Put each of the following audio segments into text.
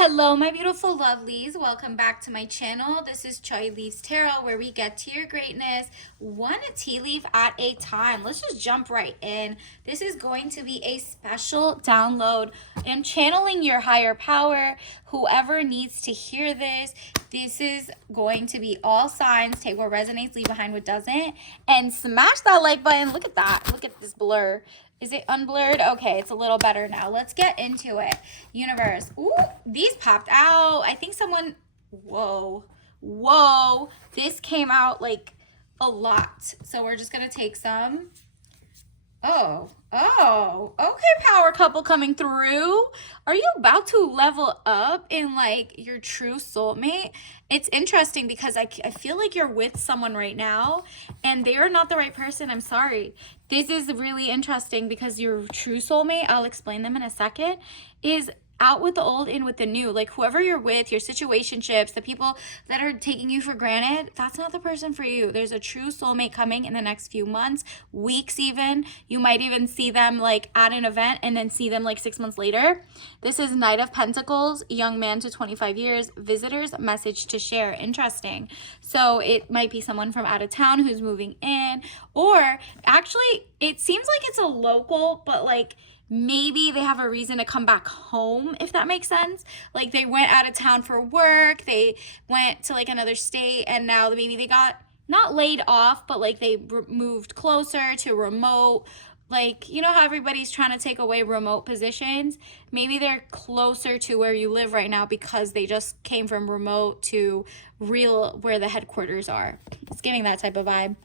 Hello, my beautiful lovelies. Welcome back to my channel. This is Choi Leaves Tarot, where we get to your greatness one tea leaf at a time. Let's just jump right in. This is going to be a special download. I'm channeling your higher power. Whoever needs to hear this, this is going to be all signs. Take what resonates, leave behind what doesn't, and smash that like button. Look at that. Look at this blur. Is it unblurred? Okay, it's a little better now. Let's get into it. Universe. Ooh, these popped out. I think someone, whoa. This came out like a lot. So we're just going to take some. Okay, power couple coming through. Are you about to level up in like your true soulmate? It's interesting because I feel like you're with someone right now and they are not the right person. I'm sorry. This is really interesting because your true soulmate, I'll explain them in a second, is out with the old, in with the new. Like whoever you're with, your situationships, the people that are taking you for granted, that's not the person for you. There's a true soulmate coming in the next few months, weeks even. You might even see them like at an event and then see them like 6 months later. This is Knight of Pentacles, young man to 25 years, visitors, message to share. Interesting. So it might be someone from out of town who's moving in, or actually it seems like it's a local, but like maybe they have a reason to come back home, if that makes sense. Like they went out of town for work, they went to like another state, and now maybe they got not laid off, but like they moved closer to remote. Like, you know how everybody's trying to take away remote positions? Maybe they're closer to where you live right now because they just came from remote to real where the headquarters are. It's giving that type of vibe.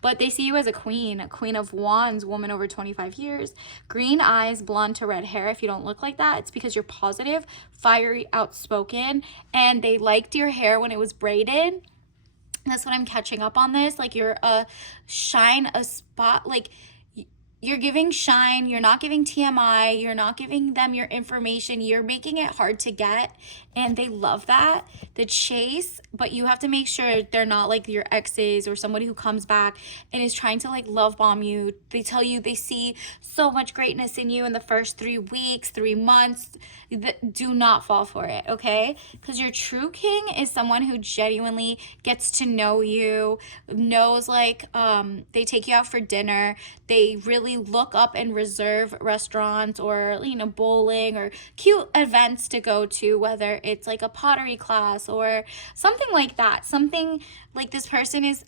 But they see you as a queen of wands, woman over 25 years, green eyes, blonde to red hair. If you don't look like that, it's because you're positive, fiery, outspoken, and they liked your hair when it was braided. That's what I'm catching up on this. Like you're a shine, a spot, like you're giving shine, you're not giving TMI, you're not giving them your information, you're making it hard to get, and they love that. The chase, but you have to make sure they're not like your exes or somebody who comes back and is trying to like love bomb you. They tell you they see so much greatness in you in the first 3 weeks, 3 months. Do not fall for it, okay? Because your true king is someone who genuinely gets to know you, knows like they take you out for dinner, they really look up and reserve restaurants or, you know, bowling or cute events to go to, whether it's like a pottery class or something like that. Something like this person is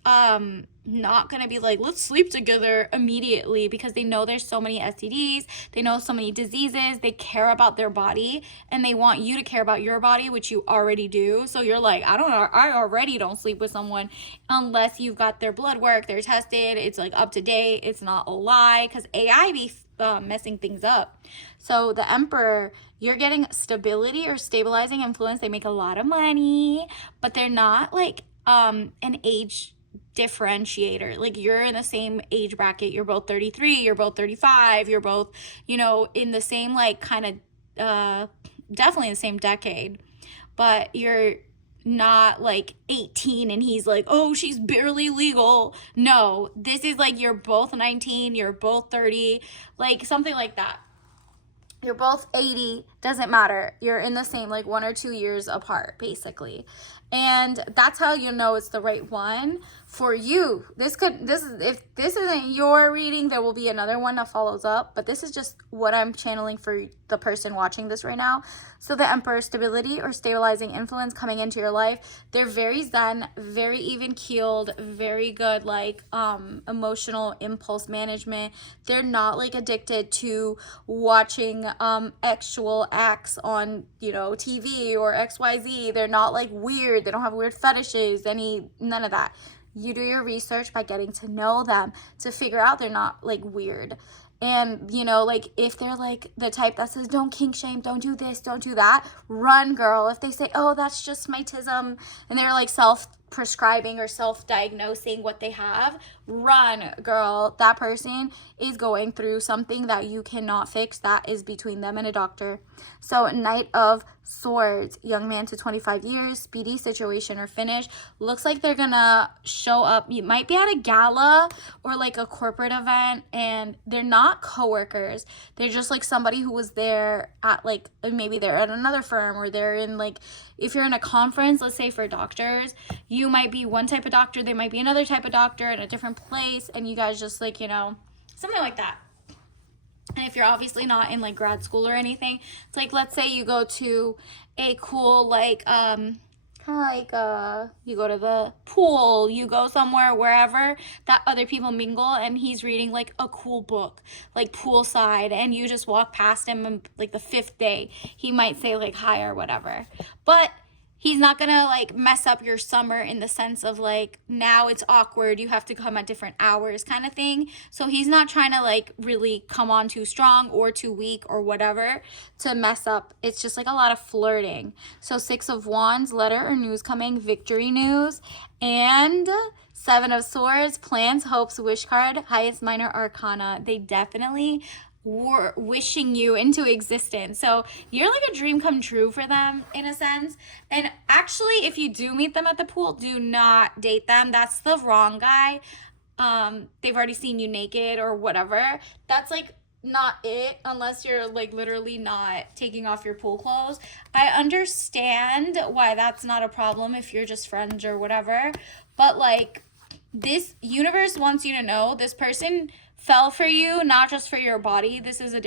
not gonna be like, let's sleep together immediately, because they know there's so many STDs, they know so many diseases, they care about their body and they want you to care about your body, which you already do. So you're like, I already don't sleep with someone unless you've got their blood work, they're tested, it's like up to date, it's not a lie, because AI be messing things up. So the Emperor, you're getting stability or stabilizing influence. They make a lot of money, but they're not like an age differentiator. Like you're in the same age bracket, you're both 33, you're both 35, you're both, you know, in the same like kind of definitely the same decade, but you're not like 18 and he's like, oh, she's barely legal. No, this is like you're both 19, you're both 30, like something like that. You're both 80, doesn't matter. You're in the same like 1 or 2 years apart, basically. And that's how you know it's the right one for you. If this isn't your reading, there will be another one that follows up, but this is just what I'm channeling for the person watching this right now. So the Emperor, stability or stabilizing influence coming into your life. They're very zen, very even keeled, very good like emotional impulse management. They're not like addicted to watching actual acts on, you know, TV or XYZ. They're not like weird. They don't have weird fetishes, none of that. You do your research by getting to know them to figure out they're not like weird. And, you know, like if they're like the type that says, don't kink shame, don't do this, don't do that, run, girl. If they say, oh, that's just my tism, and they're like self prescribing or self-diagnosing what they have, run, girl. That person is going through something that you cannot fix. That is between them and a doctor. So Knight of Swords, young man to 25 years, speedy situation or finish. Looks like they're gonna show up. You might be at a gala or like a corporate event, and they're not coworkers. They're just like somebody who was there at like, maybe they're at another firm, or they're in like, if you're in a conference, let's say for doctors, you might be one type of doctor, they might be another type of doctor in a different place, and you guys just like, you know, something like that. And if you're obviously not in like grad school or anything, it's like, let's say you go to a cool like you go to the pool, you go somewhere, wherever that other people mingle, and he's reading like a cool book, like poolside, and you just walk past him, and like the 5th day he might say like hi or whatever, but he's not gonna like mess up your summer in the sense of like, now it's awkward, you have to come at different hours kind of thing. So he's not trying to like really come on too strong or too weak or whatever to mess up. It's just like a lot of flirting. So 6 of Wands, letter or news coming, victory news. And 7 of Swords, plans, hopes, wish card, highest minor arcana. They definitely were wishing you into existence. So you're like a dream come true for them in a sense. And actually, if you do meet them at the pool, do not date them. That's the wrong guy. They've already seen you naked or whatever. That's like not it, unless you're like literally not taking off your pool clothes. I understand why that's not a problem if you're just friends or whatever, but like, this universe wants you to know this person fell for you, not just for your body. This is a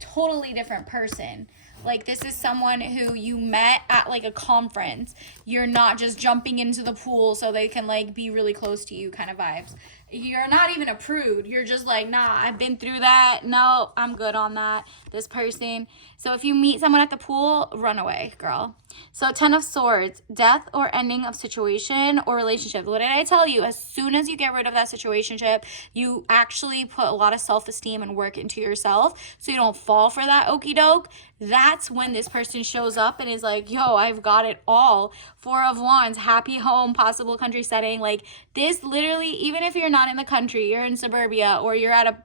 totally different person. Like, this is someone who you met at like a conference. You're not just jumping into the pool so they can like be really close to you kind of vibes. You're not even a prude. You're just like, nah, I've been through that. No, I'm good on that. This person. So if you meet someone at the pool, run away, girl. So 10 of Swords, death or ending of situation or relationship. What did I tell you? As soon as you get rid of that situationship, you actually put a lot of self-esteem and work into yourself so you don't fall for that okie doke. That's when this person shows up and is like, yo, I've got it all. 4 of Wands, happy home, possible country setting. Like, this literally, even if you're not in the country, you're in suburbia, or you're at a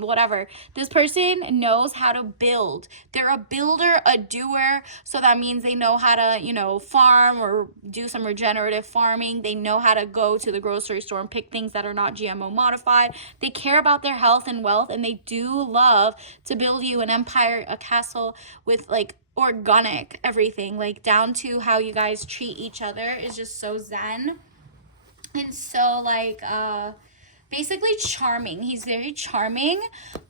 whatever, this person knows how to build. They're a builder, a doer. So that means they know how to, you know, farm or do some regenerative farming. They know how to go to the grocery store and pick things that are not GMO modified. They care about their health and wealth, and they do love to build you an empire, a castle with like organic everything, like down to how you guys treat each other is just so zen. And so like basically charming. He's very charming,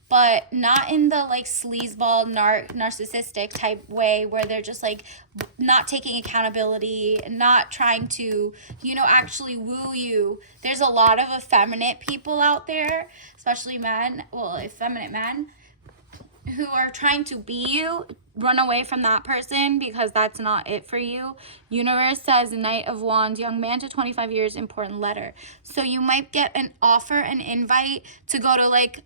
but not in the like sleazeball narcissistic type way where they're just like not taking accountability, not trying to, you know, actually woo you. There's a lot of effeminate people out there, especially men, well, effeminate men, who are trying to be you. Run away from that person because that's not it for you. Universe says Knight of Wands, young man to 25 years, important letter. So you might get an offer, an invite to go to like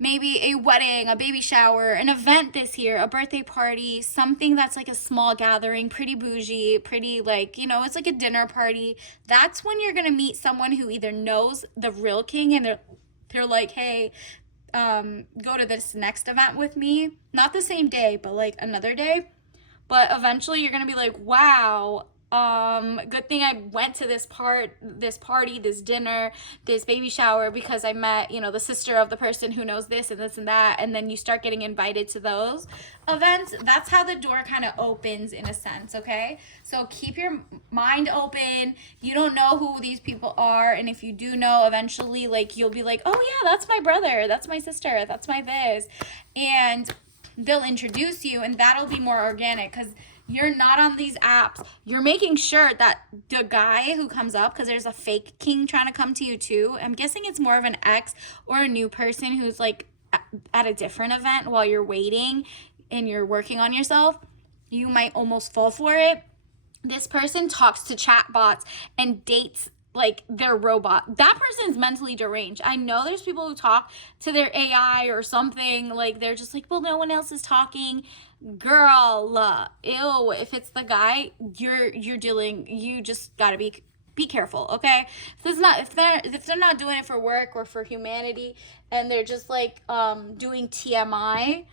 maybe a wedding, a baby shower, an event this year, a birthday party, something that's like a small gathering, pretty bougie, pretty like, you know, it's like a dinner party. That's when you're gonna meet someone who either knows the real king and they're like, hey, go to this next event with me, not the same day, but like another day. But eventually you're gonna be like, wow, good thing I went to this party, this dinner, this baby shower, because I met, you know, the sister of the person who knows this and this and that. And then you start getting invited to those events. That's how the door kind of opens in a sense. Okay, so keep your mind open. You don't know who these people are, and if you do know, eventually like you'll be like, oh yeah, that's my brother, that's my sister, that's my this, and they'll introduce you, and that'll be more organic because you're not on these apps. You're making sure that the guy who comes up, because there's a fake king trying to come to you too. I'm guessing it's more of an ex or a new person who's like at a different event while you're waiting and you're working on yourself. You might almost fall for it. This person talks to chatbots and dates like their robot. That person's mentally deranged. I know there's people who talk to their AI or something, like they're just like, well, no one else is talking. Girl, ew. If it's the guy, you just gotta be careful, okay? If they're not doing it for work or for humanity, and they're just like doing TMI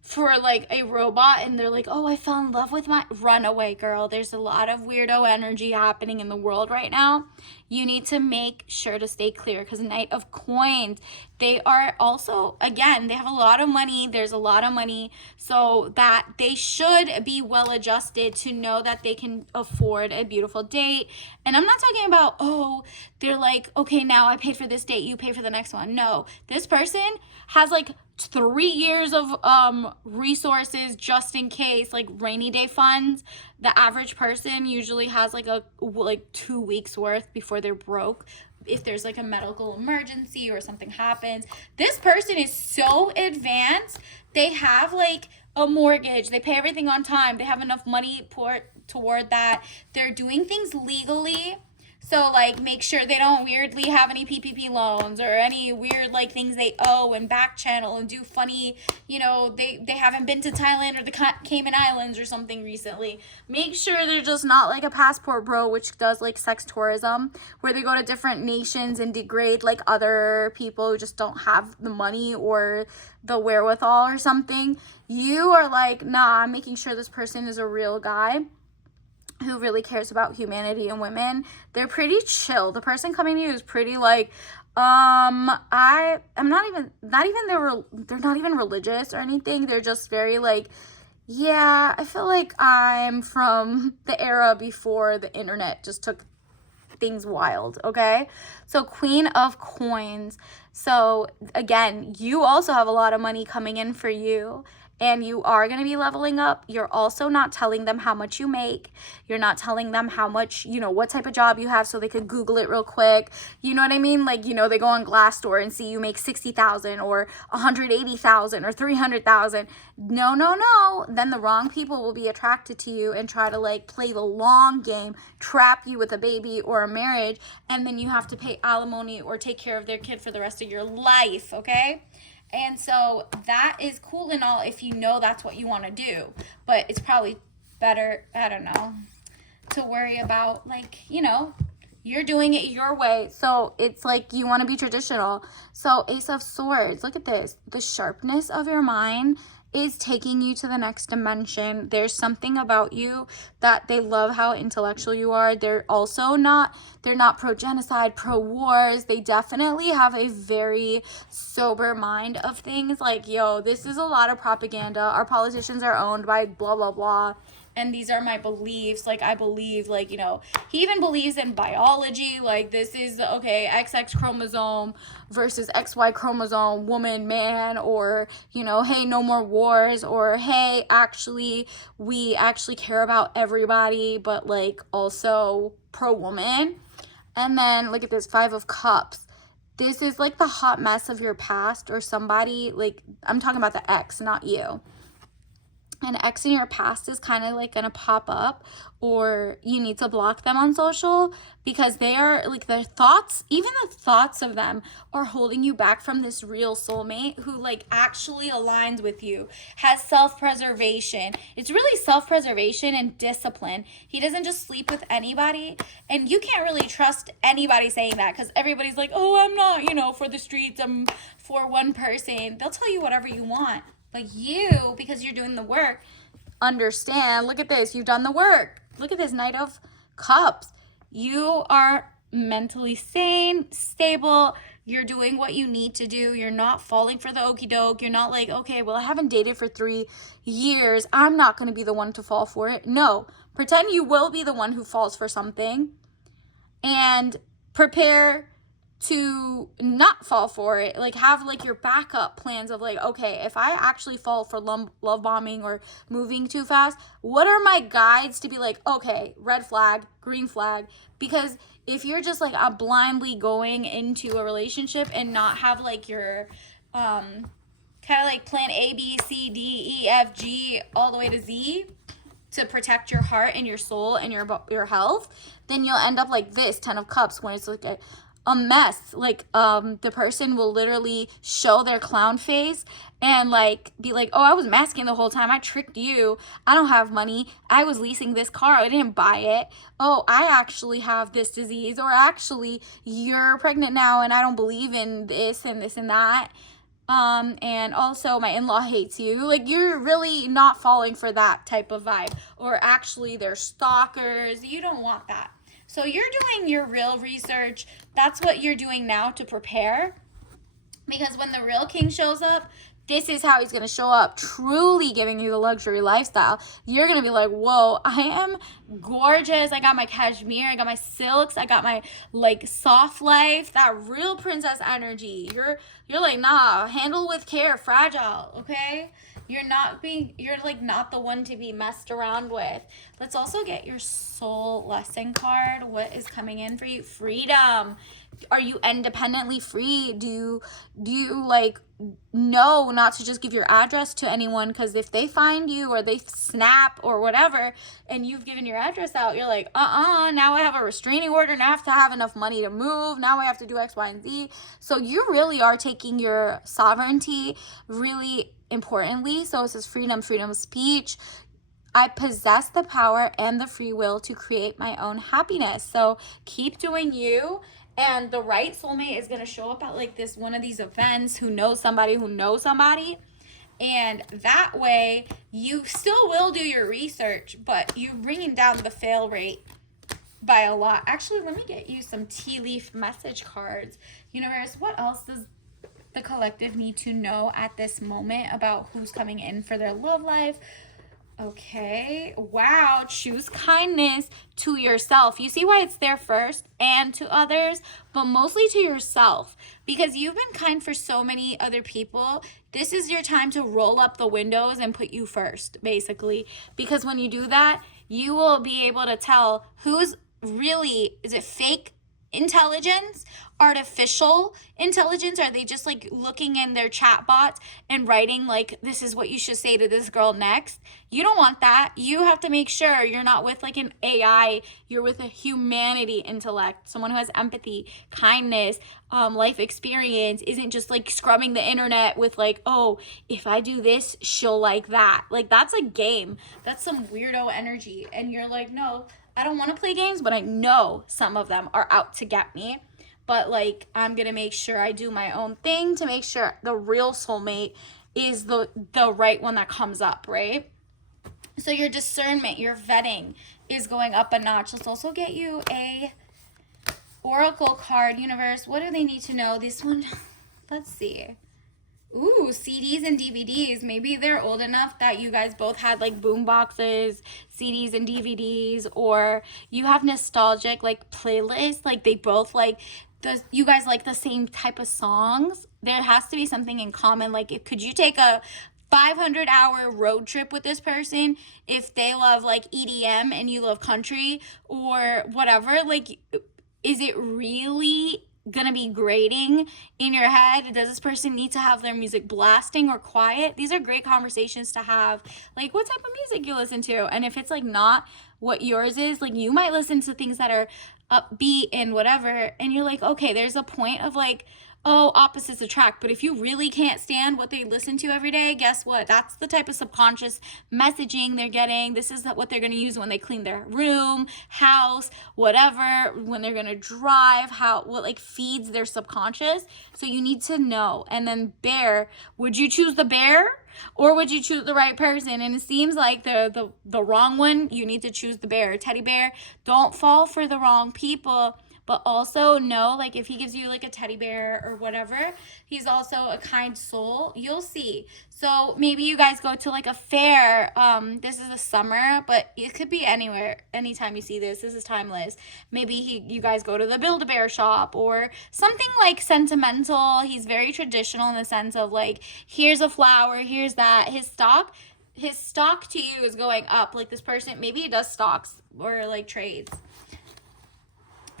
for like a robot, and they're like, oh, I fell in love with my, run away, girl. There's a lot of weirdo energy happening in the world right now. You need to make sure to stay clear, because Knight of Coins, they are also, again, they have a lot of money. There's a lot of money, so that they should be well adjusted to know that they can afford a beautiful date. And I'm not talking about, oh, they're like, okay, now I paid for this date, you pay for the next one. No, this person has like 3 years of resources just in case, like rainy day funds. The average person usually has like 2 weeks worth before they're broke, if there's like a medical emergency or something happens. This person is so advanced. They have like a mortgage, they pay everything on time, they have enough money toward that. They're doing things legally. So, like, make sure they don't weirdly have any PPP loans or any weird, like, things they owe and back channel and do funny, they haven't been to Thailand or the Cayman Islands or something recently. Make sure they're just not like a passport bro, which does, like, sex tourism, where they go to different nations and degrade, like, other people who just don't have the money or the wherewithal or something. You are like, nah, I'm making sure this person is a real guy who really cares about humanity and women. They're pretty chill. The person coming to you is pretty like, I'm not even they're not even religious or anything. They're just very like, yeah, I feel like I'm from the era before the internet just took things wild, okay? So Queen of Coins. So again, you also have a lot of money coming in for you, and you are going to be leveling up. You're also not telling them how much you make. You're not telling them how much, what type of job you have, so they could Google it real quick. You know what I mean? Like, they go on Glassdoor and see you make 60,000 or 180,000 or 300,000. No. Then the wrong people will be attracted to you and try to like play the long game, trap you with a baby or a marriage, and then you have to pay alimony or take care of their kid for the rest of your life, okay? And so that is cool and all if you know that's what you want to do. But it's probably better, I don't know, to worry about, like, you're doing it your way. So it's like you want to be traditional. So Ace of Swords, look at this. The sharpness of your mind is taking you to the next dimension. There's something about you that they love how intellectual you are. They're not pro-genocide, pro-wars. They definitely have a very sober mind of things. Like, yo, this is a lot of propaganda. Our politicians are owned by blah, blah, blah. And these are my beliefs. Like, I believe, like, he even believes in biology. Like, this is, okay, XX chromosome versus XY chromosome, woman, man, or, hey, no more wars, or, hey, actually, we actually care about everybody, but, like, also pro-woman. And then, look at this, 5 of Cups. This is, like, the hot mess of your past, or somebody, like, I'm talking about the ex, not you. An ex in your past is kind of like going to pop up, or you need to block them on social, because they are like, their thoughts, even the thoughts of them are holding you back from this real soulmate who like actually aligns with you, has self-preservation. It's really self-preservation and discipline. He doesn't just sleep with anybody, and you can't really trust anybody saying that, because everybody's like, oh, I'm not, for the streets, I'm for one person. They'll tell you whatever you want. But you, because you're doing the work, understand. Look at this. You've done the work. Look at this, Knight of Cups. You are mentally sane, stable. You're doing what you need to do. You're not falling for the okie doke. You're not like, okay, well, I haven't dated for 3 years. I'm not going to be the one to fall for it. No. Pretend you will be the one who falls for something, and prepare to not fall for it. Like, have like your backup plans of like, okay, if I actually fall for love bombing or moving too fast, what are my guides to be like, okay, red flag, green flag? Because if you're just like blindly going into a relationship and not have like your kind of like plan A, B, C, D, E, F, G all the way to Z to protect your heart and your soul and your health, then you'll end up like this 10 of Cups, when it's like a mess. Like, the person will literally show their clown face and like be like, oh, I was masking the whole time. I tricked you. I don't have money. I was leasing this car. I didn't buy it. Oh, I actually have this disease, or actually you're pregnant now and I don't believe in this and this and that. And also my in-law hates you. Like, you're really not falling for that type of vibe. Or actually they're stalkers. You don't want that. So you're doing your real research. That's what you're doing now to prepare. Because when the real king shows up, this is how he's going to show up, truly giving you the luxury lifestyle. You're going to be like, whoa, I am gorgeous. I got my cashmere. I got my silks. I got my, like, soft life. That real princess energy. You're like, nah, handle with care, fragile, okay? You're like not the one to be messed around with. Let's also get your soul lesson card. What is coming in for you? Freedom. Are you independently free? Do you like know not to just give your address to anyone? Because if they find you or they snap or whatever and you've given your address out, you're like, now I have a restraining order. Now I have to have enough money to move. Now I have to do X, Y, and Z. So you really are taking your sovereignty really importantly. So it says freedom of speech. I possess the power and the free will to create my own happiness. So keep doing you. And the right soulmate is going to show up at like this one of these events who knows somebody. And that way you still will do your research, but you're bringing down the fail rate by a lot. Actually, let me get you some tea leaf message cards. Universe, what else does the collective need to know at this moment about who's coming in for their love life? Okay, wow, choose kindness to yourself. You see why it's there first, and to others, but mostly to yourself, because you've been kind for so many other people. This is your time to roll up the windows and put you first, basically, because when you do that, you will be able to tell who's really, is it fake intelligence, artificial intelligence? Are they just like looking in their chat bots and writing like, this is what you should say to this girl next? You don't want that. You have to make sure you're not with like an AI. You're with a humanity intellect, someone who has empathy, kindness, life experience, isn't just like scrubbing the internet with like, oh, if I do this, she'll like that. Like, that's a game. That's some weirdo energy. And you're like, no, I don't want to play games, but I know some of them are out to get me. But like, I'm going to make sure I do my own thing to make sure the real soulmate is the right one that comes up, right? So your discernment, your vetting is going up a notch. Let's also get you a oracle card. Universe, what do they need to know? This one, let's see. Ooh, CDs and DVDs. Maybe they're old enough that you guys both had like boom boxes, CDs and DVDs, or you have nostalgic like playlists. Like they both like you guys like the same type of songs. There has to be something in common. Like, could you take a 500-hour road trip with this person if they love like EDM and you love country or whatever? Like, is it really gonna be grating in your head? Does this person need to have their music blasting or quiet? These are great conversations to have. Like, what type of music you listen to? And if it's like not what yours is, like you might listen to things that are upbeat and whatever, and you're like, okay, there's a point of like, oh, opposites attract. But if you really can't stand what they listen to every day, guess what? That's the type of subconscious messaging they're getting. This is what they're going to use when they clean their room, house, whatever, when they're going to drive, what like feeds their subconscious. So you need to know. And then bear, would you choose the bear or would you choose the right person? And it seems like the wrong one, you need to choose the bear. Teddy bear, don't fall for the wrong people. But also know, like, if he gives you, like, a teddy bear or whatever, he's also a kind soul. You'll see. So maybe you guys go to, like, a fair. This is the summer, but it could be anywhere, anytime you see this. This is timeless. Maybe you guys go to the Build-A-Bear shop or something, like, sentimental. He's very traditional in the sense of, like, here's a flower, here's that. His stock to you is going up. Like, this person, maybe he does stocks or, like, trades.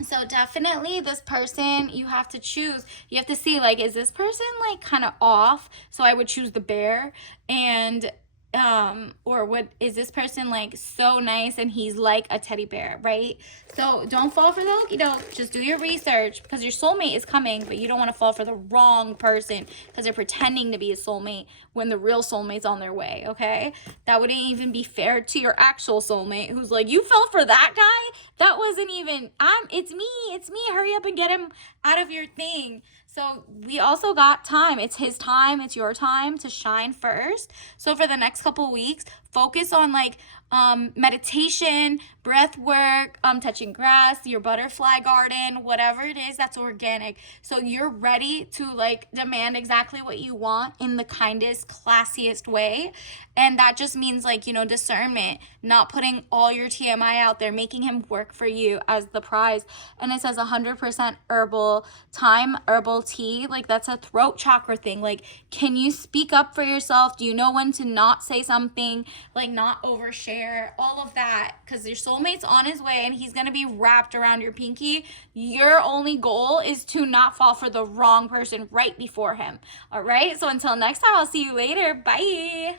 So definitely this person, you have to choose. You have to see, like, is this person, like, kind of off? So I would choose the bear. And or what is this person like so nice and he's like a teddy bear, right? So don't fall for the okie doke. Just do your research, because your soulmate is coming, but you don't want to fall for the wrong person because they're pretending to be a soulmate when the real soulmate's on their way. Okay, that wouldn't even be fair to your actual soulmate, who's like, you fell for that guy? That wasn't even, it's me, hurry up and get him out of your thing. So we also got time. It's his time, it's your time to shine first. So for the next couple weeks, focus on like meditation, breath work, touching grass, your butterfly garden, whatever it is that's organic. So you're ready to like demand exactly what you want in the kindest, classiest way. And that just means like, discernment, not putting all your TMI out there, making him work for you as the prize. And it says 100% herbal, thyme herbal tea. Like, that's a throat chakra thing. Like, can you speak up for yourself? Do you know when to not say something, like not overshare, all of that? Because your soulmate's on his way and he's going to be wrapped around your pinky. Your only goal is to not fall for the wrong person right before him. All right. So until next time, I'll see you later. Bye.